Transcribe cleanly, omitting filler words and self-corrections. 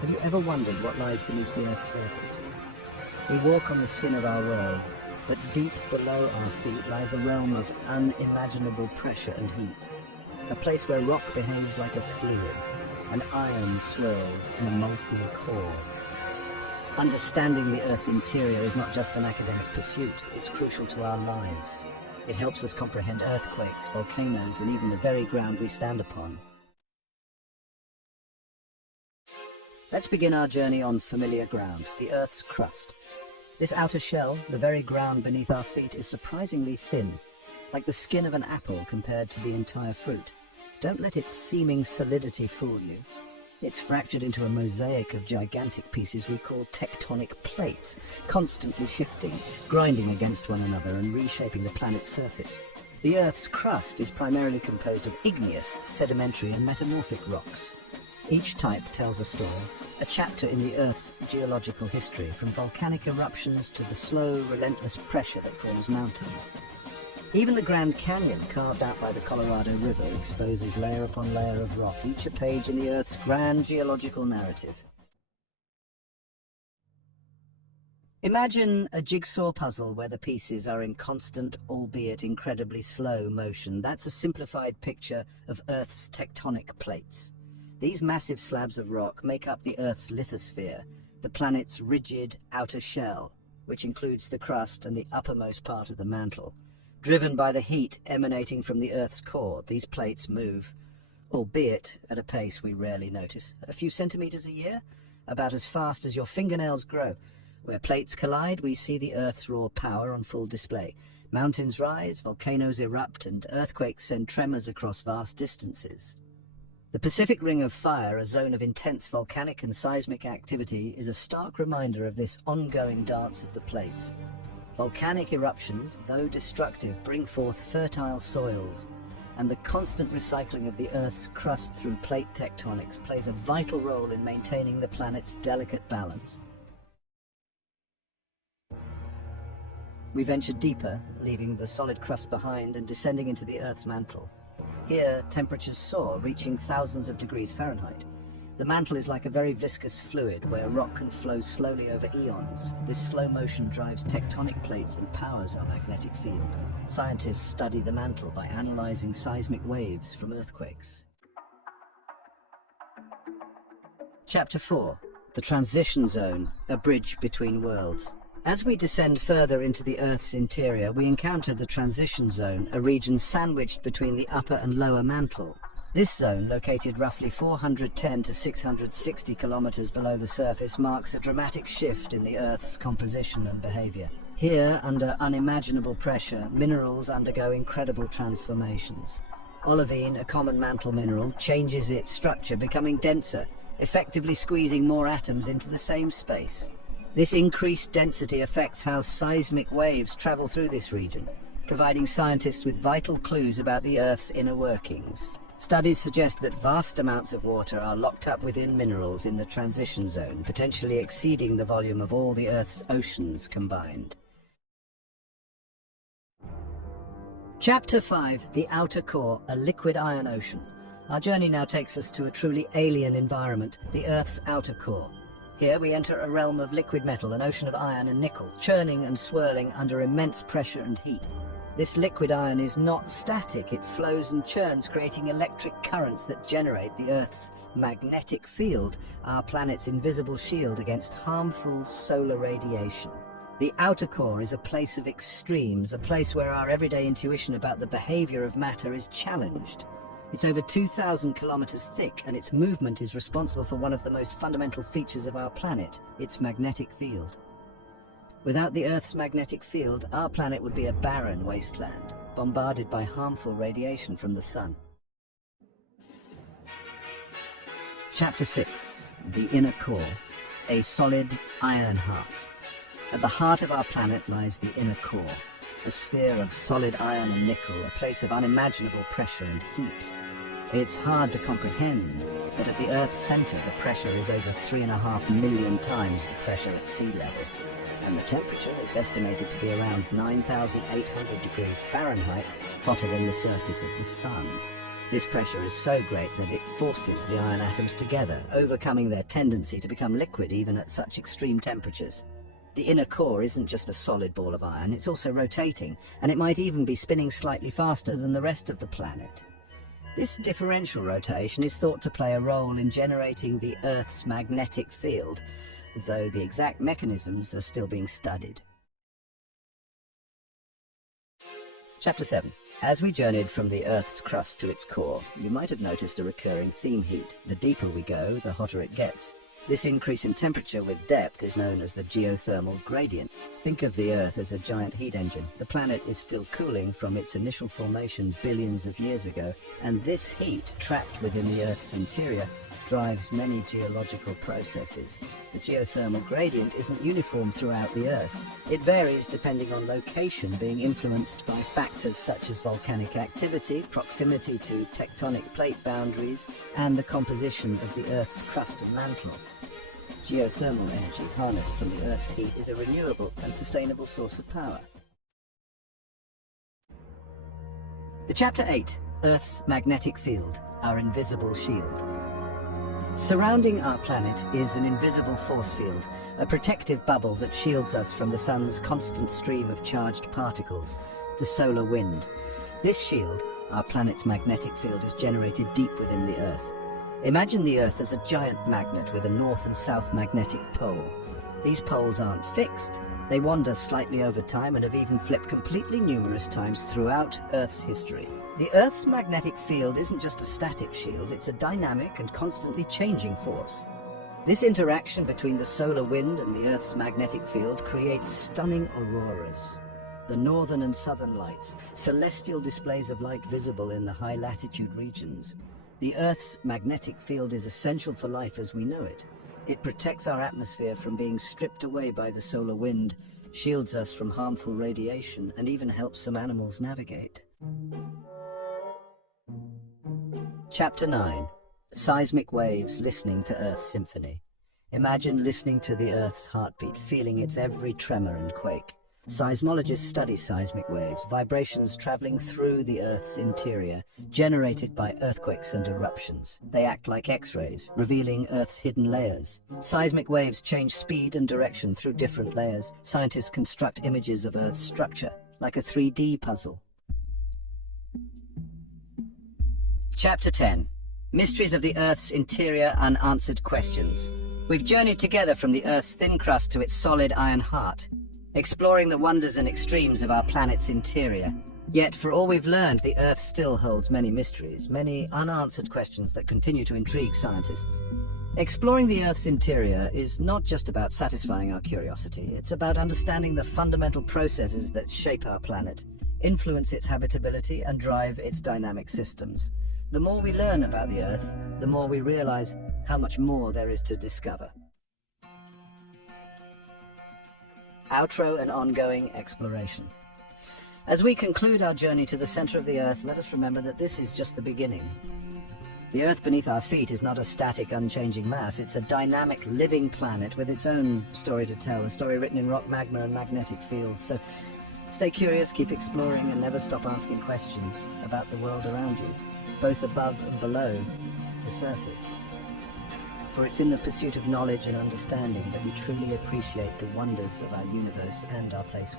Have you ever wondered what lies beneath the Earth's surface? We walk on the skin of our world, but deep below our feet lies a realm of unimaginable pressure and heat. A place where rock behaves like a fluid, and iron swirls in a molten core. Understanding the Earth's interior is not just an academic pursuit, it's crucial to our lives. It helps us comprehend earthquakes, volcanoes, and even the very ground we stand upon. Let's begin our journey on familiar ground, the Earth's crust. This outer shell, the very ground beneath our feet, is surprisingly thin, like the skin of an apple compared to the entire fruit. Don't let its seeming solidity fool you. It's fractured into a mosaic of gigantic pieces we call tectonic plates, constantly shifting, grinding against one another and reshaping the planet's surface. The Earth's crust is primarily composed of igneous, sedimentary and metamorphic rocks. Each type tells a story, a chapter in the Earth's geological history, from volcanic eruptions to the slow, relentless pressure that forms mountains. Even the Grand Canyon, carved out by the Colorado River, exposes layer upon layer of rock, each a page in the Earth's grand geological narrative. Imagine a jigsaw puzzle where the pieces are in constant, albeit incredibly slow motion. That's a simplified picture of Earth's tectonic plates. These massive slabs of rock make up the Earth's lithosphere, the planet's rigid outer shell, which includes the crust and the uppermost part of the mantle. Driven by the heat emanating from the Earth's core, these plates move, albeit at a pace we rarely notice. A few centimeters a year, about as fast as your fingernails grow. Where plates collide, we see the Earth's raw power on full display. Mountains rise, volcanoes erupt, and earthquakes send tremors across vast distances. The Pacific Ring of Fire, a zone of intense volcanic and seismic activity, is a stark reminder of this ongoing dance of the plates. Volcanic eruptions, though destructive, bring forth fertile soils, and the constant recycling of the Earth's crust through plate tectonics plays a vital role in maintaining the planet's delicate balance. We venture deeper, leaving the solid crust behind and descending into the Earth's mantle. Here, temperatures soar, reaching thousands of degrees Fahrenheit. The mantle is like a very viscous fluid where rock can flow slowly over eons. This slow motion drives tectonic plates and powers our magnetic field. Scientists study the mantle by analyzing seismic waves from earthquakes. Chapter 4. The Transition Zone, a bridge between worlds. As we descend further into the Earth's interior, we encounter the Transition Zone, a region sandwiched between the upper and lower mantle. This zone, located roughly 410 to 660 kilometers below the surface, marks a dramatic shift in the Earth's composition and behavior. Here, under unimaginable pressure, minerals undergo incredible transformations. Olivine, a common mantle mineral, changes its structure, becoming denser, effectively squeezing more atoms into the same space. This increased density affects how seismic waves travel through this region, providing scientists with vital clues about the Earth's inner workings. Studies suggest that vast amounts of water are locked up within minerals in the transition zone, potentially exceeding the volume of all the Earth's oceans combined. Chapter 5. The Outer Core, a liquid iron ocean. Our journey now takes us to a truly alien environment, the Earth's outer core. Here we enter a realm of liquid metal, an ocean of iron and nickel, churning and swirling under immense pressure and heat. This liquid iron is not static, it flows and churns, creating electric currents that generate the Earth's magnetic field, our planet's invisible shield against harmful solar radiation. The outer core is a place of extremes, a place where our everyday intuition about the behavior of matter is challenged. It's over 2,000 kilometers thick, and its movement is responsible for one of the most fundamental features of our planet, its magnetic field. Without the Earth's magnetic field, our planet would be a barren wasteland, bombarded by harmful radiation from the sun. Chapter 6. The Inner Core, a solid iron heart. At the heart of our planet lies the inner core, a sphere of solid iron and nickel, a place of unimaginable pressure and heat. It's hard to comprehend, but at the Earth's center the pressure is over 3.5 million times the pressure at sea level, and the temperature is estimated to be around 9,800 degrees Fahrenheit, hotter than the surface of the sun. This pressure is so great that it forces the iron atoms together, overcoming their tendency to become liquid even at such extreme temperatures. The inner core isn't just a solid ball of iron, it's also rotating, and it might even be spinning slightly faster than the rest of the planet. This differential rotation is thought to play a role in generating the Earth's magnetic field, though the exact mechanisms are still being studied. Chapter 7. As we journeyed from the Earth's crust to its core, you might have noticed a recurring theme: heat. The deeper we go, the hotter it gets. This increase in temperature with depth is known as the geothermal gradient. Think of the Earth as a giant heat engine. The planet is still cooling from its initial formation billions of years ago, and this heat, trapped within the Earth's interior, drives many geological processes. The geothermal gradient isn't uniform throughout the Earth. It varies depending on location, being influenced by factors such as volcanic activity, proximity to tectonic plate boundaries, and the composition of the Earth's crust and mantle. Geothermal energy harnessed from the Earth's heat is a renewable and sustainable source of power. The Chapter 8, Earth's Magnetic Field, Our Invisible Shield. Surrounding our planet is an invisible force field, a protective bubble that shields us from the sun's constant stream of charged particles, the solar wind. This shield, our planet's magnetic field, is generated deep within the Earth. Imagine the Earth as a giant magnet with a north and south magnetic pole. These poles aren't fixed. They wander slightly over time and have even flipped completely numerous times throughout Earth's history. The Earth's magnetic field isn't just a static shield, it's a dynamic and constantly changing force. This interaction between the solar wind and the Earth's magnetic field creates stunning auroras. The northern and southern lights, celestial displays of light visible in the high latitude regions. The Earth's magnetic field is essential for life as we know it. It protects our atmosphere from being stripped away by the solar wind, shields us from harmful radiation, and even helps some animals navigate. Chapter 9. Seismic waves listening to Earth's symphony. Imagine listening to the Earth's heartbeat, feeling its every tremor and quake. Seismologists study seismic waves, vibrations traveling through the Earth's interior, generated by earthquakes and eruptions. They act like X-rays, revealing Earth's hidden layers. Seismic waves change speed and direction through different layers. Scientists construct images of Earth's structure, like a 3D puzzle. Chapter 10. Mysteries of the Earth's Interior, Unanswered Questions. We've journeyed together from the Earth's thin crust to its solid iron heart, exploring the wonders and extremes of our planet's interior. Yet, for all we've learned, the Earth still holds many mysteries, many unanswered questions that continue to intrigue scientists. Exploring the Earth's interior is not just about satisfying our curiosity, it's about understanding the fundamental processes that shape our planet, influence its habitability, and drive its dynamic systems. The more we learn about the Earth, the more we realize how much more there is to discover. Outro and ongoing exploration. As we conclude our journey to the center of the Earth, let us remember that this is just the beginning. The Earth beneath our feet is not a static, unchanging mass. It's a dynamic, living planet with its own story to tell, a story written in rock, magma, and magnetic fields. So stay curious, keep exploring, and never stop asking questions about the world around you, both above and below the surface. For it's in the pursuit of knowledge and understanding that we truly appreciate the wonders of our universe and our place within.